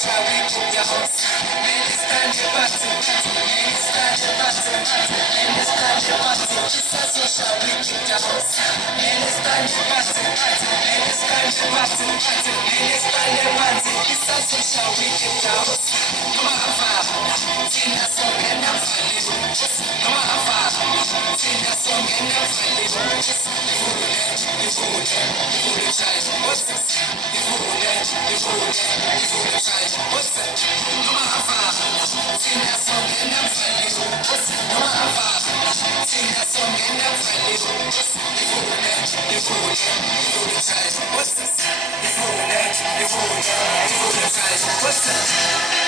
shall we get down? Man, it's time to party, party. Man, it's time to party, party. Man, it's time to party. It's a social we get down. Man, it's time to party, party. Man, it's time to party, party. Man, it's time to party. It's a social we get down. Come on, sing that song and I'm feeling. Come on, sing that song and I'm feeling. You fool, child. What's this? You fool, child. What's that? Come on, sing that song and I'm feeling. What's it? Come on, sing that song and I'm feeling. You fool, child. What's this? You fool, child. What's that?